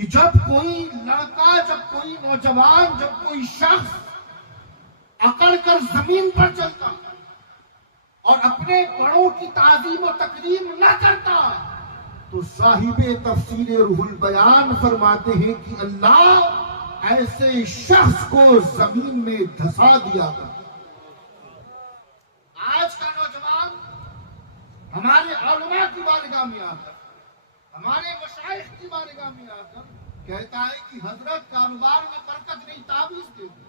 کہ جب کوئی لڑکا، جب کوئی نوجوان، جب کوئی شخص اکڑ کر زمین پر چلتا اور اپنے بڑوں کی تعظیم و تکریم نہ کرتا تو صاحب تفسیر روح البیان فرماتے ہیں کہ اللہ ایسے شخص کو زمین میں دھسا دیا کرتا۔ آج کا نوجوان ہمارے علماء کی بارگاہ میں آ کر، ہمارے مشائخ کی بارگاہ میں آ کر کہتا ہے کہ حضرت کاروبار میں برکت نہیں، تعویذ دے دو،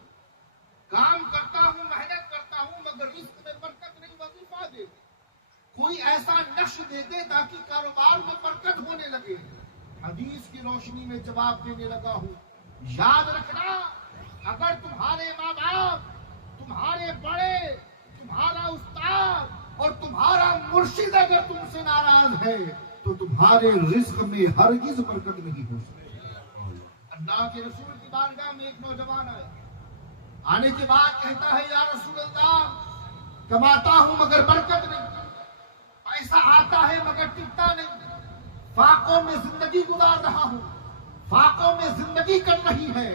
کام کرتا ہوں، محنت کرتا ہوں، مگر رزق میں برکت نہیں، وظیفہ دے دو، کوئی ایسا نقش دے دے تاکہ کاروبار میں برکت ہونے لگے۔ حدیث کی روشنی میں جواب دینے لگا ہوں، یاد رکھنا، اگر تمہارے ماں باپ، تمہارے بڑے، تمہارا استاد اور تمہارا مرشد اگر تم سے ناراض ہے تو تمہارے رزق میں ہرگز برکت نہیں ہو سکتی۔ اللہ کے رسول کی بارگاہ میں ایک نوجوان آیا، آنے کے بعد کہتا ہے یا رسول اللہ، کماتا ہوں مگر برکت نہیں، پیسہ آتا ہے مگر ٹکتا نہیں، فاقوں میں زندگی گزار رہا ہوں، فاقوں میں زندگی کٹ رہی ہے۔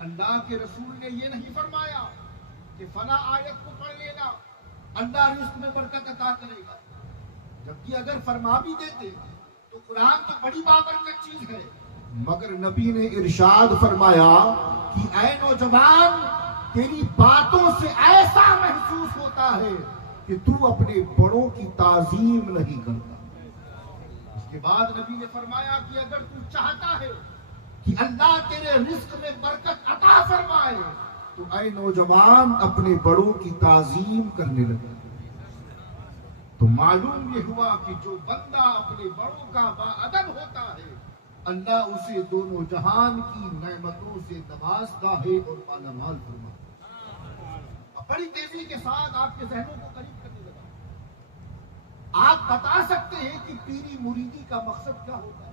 اللہ کے رسول نے یہ نہیں فرمایا کہ فلاں آیت کو پڑھ لینا، اللہ رزق میں برکت عطا کرے گا، جبکہ اگر فرما بھی دیتے تو قرآن تو بڑی بابرکت چیز ہے، مگر نبی نے ارشاد فرمایا کہ اے نوجوان، تیری باتوں سے ایسا محسوس ہوتا ہے کہ تو اپنے بڑوں کی تعظیم نہیں کرتا۔ اس کے بعد نبی نے فرمایا کہ اگر تو چاہتا ہے کہ اللہ تیرے رزق میں برکت عطا فرمائے تو اے نوجوان اپنے بڑوں کی تعظیم کرنے لگا۔ تو معلوم یہ ہوا کہ جو بندہ اپنے بڑوں کا باادب ہوتا ہے اللہ اسے دونوں جہان کی نعمتوں سے نوازتا ہے اور مالا مال فرماتا ہے۔ بڑی تیزی کے ساتھ آپ کے ذہنوں کو قریب کرنے لگا، آپ بتا سکتے ہیں کہ پیری مریدی کا مقصد کیا ہوتا ہے؟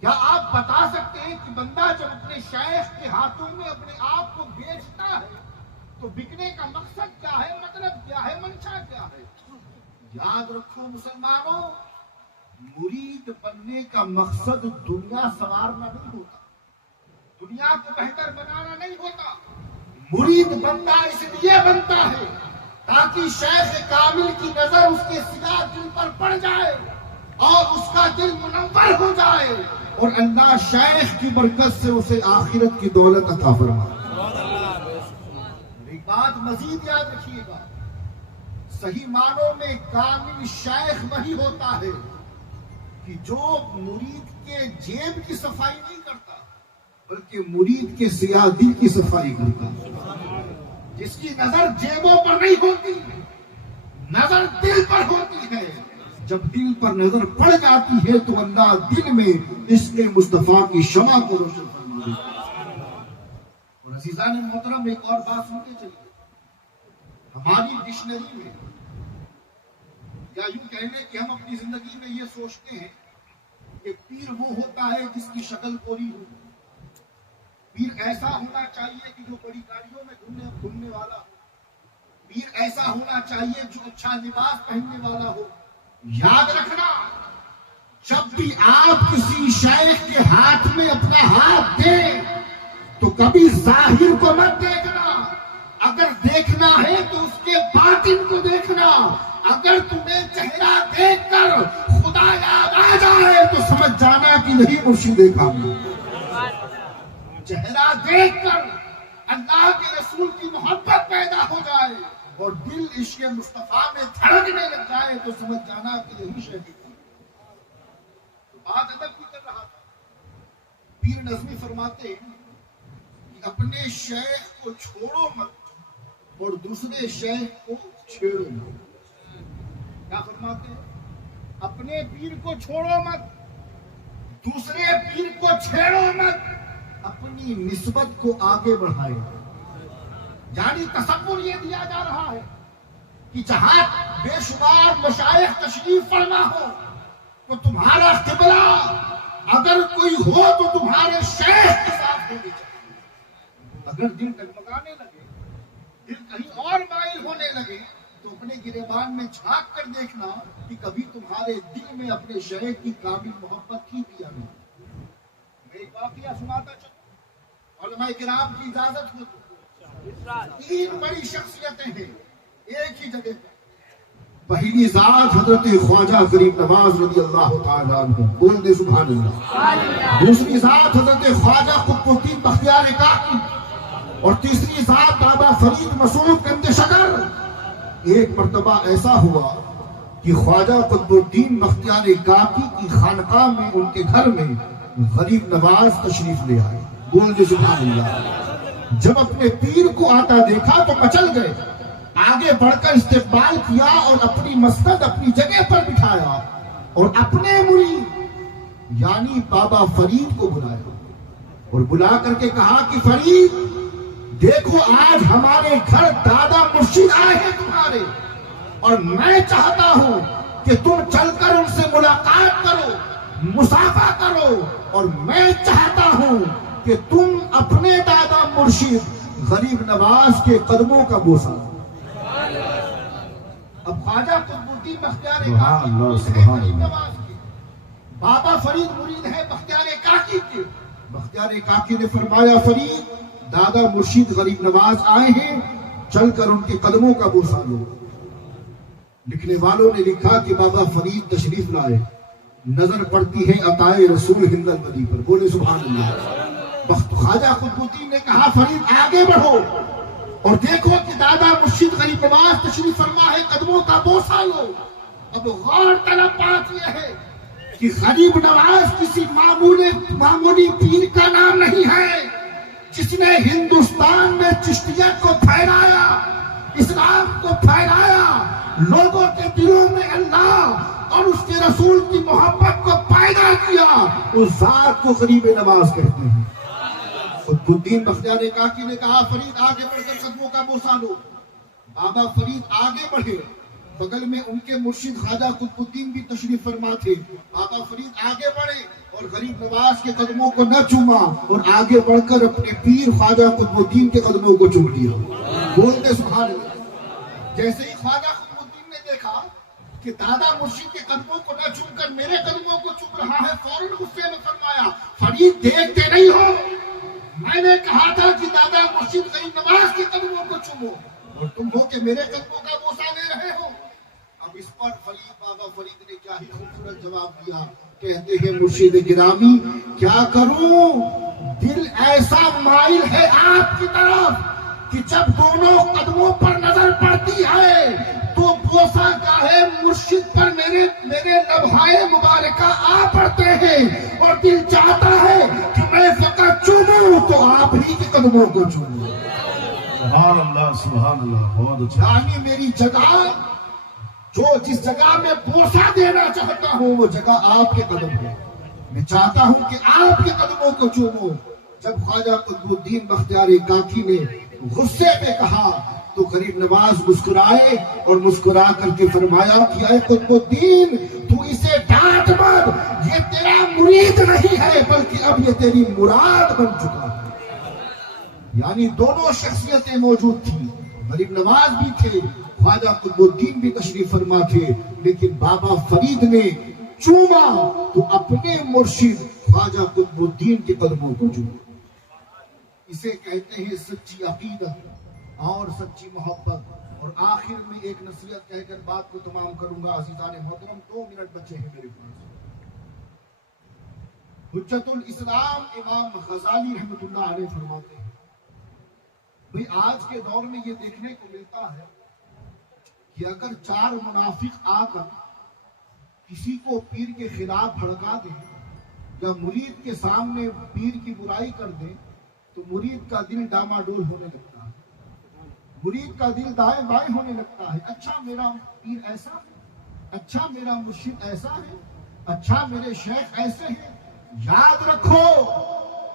کیا آپ بتا سکتے ہیں کہ بندہ جب اپنے شیخ کے ہاتھوں میں اپنے آپ کو بیچتا ہے تو بکنے کا مقصد کیا ہے، مطلب کیا ہے، منشا کیا ہے؟ یاد رکھو مسلمانوں، مرید بننے کا مقصد دنیا سنوارنا نہیں ہوتا، دنیا کو بہتر بنانا نہیں ہوتا۔ مرید بندہ اس لیے بنتا ہے تاکہ شیخ کامل کی نظر اس کے سیاہ دل پر پڑ جائے اور اس کا دل منور ہو جائے اور اللہ شیخ کی برکت سے اسے آخرت کی دولت عطا فرمائے۔ ایک بات مزید یاد رکھیے گا، صحیح معنوں میں کامل شیخ وہی ہوتا ہے کہ جو مرید کے جیب کی صفائی نہیں کرتا بلکہ مرید کے سیاہ دل کی صفائی کرتا ہے، جس کی نظر جیبوں پر نہیں ہوتی، نظر دل پر ہوتی ہے۔ جب دل پر نظر پڑ جاتی ہے تو اللہ دل میں عشق مصطفیٰ کی شمع کو روشن فرما دیتا ہے۔ اور عزیزان محترم، ایک اور بات سنتے چلیے، ہماری ڈکشنری میں یا یوں کہہ لیں کہ ہم اپنی زندگی میں یہ سوچتے ہیں کہ پیر وہ ہوتا ہے جس کی شکل کوری ہو، پیر ایسا ہونا چاہیے کہ جو بڑی گاڑیوں میں گھومنے والا ہو، پیر ایسا ہونا چاہیے جو اچھا لباس پہننے والا ہو۔ یاد رکھنا، جب بھی آپ کسی شیخ کے ہاتھ میں اپنا ہاتھ دیں تو کبھی ظاہر کو مت دیکھنا، اگر دیکھنا ہے تو اس کے باطن کو دیکھنا۔ اگر تمہیں چہرہ دیکھ کر خدا یاد آ جائے تو سمجھ جانا کہ نہیں مرشد کامل۔ چہرہ دیکھ کر اللہ کے رسول کی محبت پیدا ہو جائے اور دل عشق مصطفیٰ میں دھڑکنے لگ جائے تو سمجھ جانا کہ نہیں شیخ کامل۔ تو بات ادب کی کر رہا تھا، پیر نظمی فرماتے ہیں کہ اپنے شیخ کو چھوڑو مت اور دوسرے شیخ کو چھیڑو مت۔ کیا فرماتے ہیں؟ اپنے پیر کو چھوڑو مت، دوسرے پیر کو چھیڑو مت، اپنی نسبت کو آگے بڑھائے۔ یعنی تصور یہ دیا جا رہا ہے کہ جہاں بے شمار مشائخ تشریف فرما ہو تو تمہارا قبلہ اگر کوئی ہو تو تمہارے شیخ کے ساتھ ہونے چاہیے۔ اگر دل ڈگمگانے لگے، دل کہیں اور مائل ہونے لگے تو اپنے گریبان میں جھانک کر دیکھنا کہ کبھی تمہارے دل میں اپنے شیخ کی کامل محبت کی بھی آئی۔ واقعہ سناتا چلو، علماء کرام کی اجازت ہو تو 3 بڑی شخصیتیں ہیں ایک ہی جگہ. پہلی ذات حضرت خواجہ غریب نواز رضی اللہ تعالیٰ عنہ، بول دے سبحان اللہ. دوسری ذات حضرت خواجہ قطب الدین بختیار کاکی، اور تیسری ذات بابا فرید مسعود گنج شکر. ایک مرتبہ ایسا ہوا کہ خواجہ قطب الدین بختیار کاکی کی خانقاہ میں، ان کے گھر میں غریب نواز تشریف لے آئے. بول دے سبحان اللہ. جب اپنے پیر کو آتا دیکھا تو مچل گئے، آگے بڑھ کر استقبال کیا اور اپنی مسند اپنی جگہ پر بٹھایا اور اپنے مرید یعنی بابا فرید کو بلایا اور بلا کر کے کہا کہ فرید دیکھو، آج ہمارے گھر دادا مرشد آئے ہیں تمہارے، اور میں چاہتا ہوں کہ تم چل کر ان سے ملاقات کرو، مصافحہ کرو، اور میں چاہتا ہوں کہ تم اپنے دادا مرشد غریب نواز کے قدموں کا بوسہ دو. اب خواجہ قطب الدین بختیار کاکی غریب نواز کے، بابا فرید مرید ہے بختیار کاکی کے. بختیار کاکی نے فرمایا فرید دادا مرشد غریب نواز آئے ہیں، چل کر ان کے قدموں کا بوسہ لو. لکھنے والوں نے لکھا کہ بابا فرید تشریف لائے، نظر پڑتی ہے عطائے رسول ہند البدی پر. بولے سبحان اللہ. خواجہ قطب الدین نے کہا فرید آگے بڑھو اور دیکھو کہ دادا مرشد غریب نواز تشریف فرما ہے، قدموں کا بوسہ لو. اب غور طلب بات یہ ہے کہ غریب نواز کسی معمولی پیر کا نام نہیں ہے، جس نے ہندوستان میں چشتیت کو پھیلایا، اسلام کو پھیلایا، لوگوں کے دلوں میں اللہ اور اس کے رسول کی محبت کو پیدا کیا. اس ذات کو غریب نواز کہتے ہیں. قطب الدین بختیار کاکی نے کہا فرید آگے بڑھ کر قدموں کا بوسہ لو. بابا فرید آگے بڑھے، بغل میں ان کے مرشد خواجہ قطب الدین بھی تشریف فرما تھے. بابا فرید آگے بڑھے اور غریب نواز کے قدموں کو نہ چوما اور آگے بڑھ کر اپنے پیر خواجہ قطب الدین کے قدموں کو چوم لیا. بولتے سبحان اللہ. جیسے ہی خواجہ قطب الدین نے دیکھا کہ دادا مرشد کے قدموں کو نہ چوم کر میرے قدموں کو چوم رہا ہے، فوراً غصے میں فرمایا فرید دیکھتے نہیں ہو، میں نے کہا تھا کہ دادا مرشد غریب نواز کے قدموں کو چومو اور تم ہو کہ میرے قدموں کا بوسہ لے رہے ہو. اب اس پر بابا فرید نے کیا ہی خوبصورت جواب دیا. کہتے ہیں مرشد گرامی کیا کروں، دل ایسا مائل ہے آپ کی طرف کہ جب دونوں قدموں پر نظر پڑتی ہے تو بوسہ گاہے مرشد پر میرے لبھائے مبارکہ آ پڑتے ہیں اور دل چاہتا ہے کہ میں فقط چوموں تو آپ ہی کے قدموں کو چوموں. سبحان اللہ سبحان اللہ. بہت اچھا. یعنی میری جگہ، جس جگہ میں بوسہ دینا چاہتا ہوں وہ جگہ آپ کے قدم ہے، میں چاہتا ہوں کہ آپ کے قدموں کو چوموں. جب خواجہ قطب الدین بختیار کاکی نے غصے میں کہا تو غریب نواز مسکرائے اور مسکرا کر کے فرمایا کہ اے قطب الدین تو اسے ڈانٹ مت، یہ تیرا مرید نہیں ہے بلکہ اب یہ تیری مراد بن چکا ہے. یعنی دونوں شخصیتیں موجود تھیں، غریب نواز بھی تھے، خواجہ قطب الدین بھی تشریف فرما تھے، لیکن بابا فرید نے چوما تو اپنے مرشد خواجہ قطب الدین کے قدموں کو چوما. اسے کہتے ہیں سچی عقیدت اور سچی محبت. اور آخر میں ایک نصیحت کہہ کر بات کو تمام کروں گا. عزیزان محترم 2 منٹ بچے ہیں میرے پاس. حجت الاسلام امام غزالی رحمۃ اللہ علیہ فرماتے ہیں بھئی آج کے دور میں یہ دیکھنے کو ملتا ہے کہ اگر 4 منافق آ کر کسی کو پیر کے خلاف بھڑکا دیں یا مرید کے سامنے پیر کی برائی کر دیں تو مرید کا دل ڈاماڈول ہونے لگتا ہے، مرید کا دل دائیں بائیں ہونے لگتا ہے. اچھا میرا پیر ایسا ہے، اچھا میرا مرشد ایسا ہے، اچھا میرے شیخ ایسے ہیں. یاد رکھو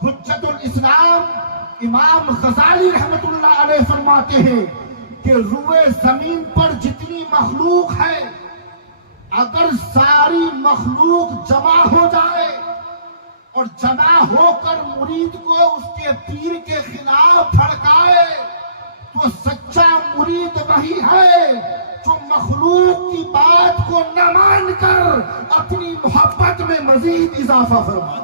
حجت الاسلام امام غزالی رحمت اللہ علیہ فرماتے ہیں کہ روئے زمین پر جتنی مخلوق ہے اگر ساری مخلوق جمع ہو جائے اور جمع ہو کر مرید کو اس کے پیر کے خلاف بھڑکائے تو سچا مرید وہی ہے جو مخلوق کی بات کو نہ مان کر اپنی محبت میں مزید اضافہ فرما.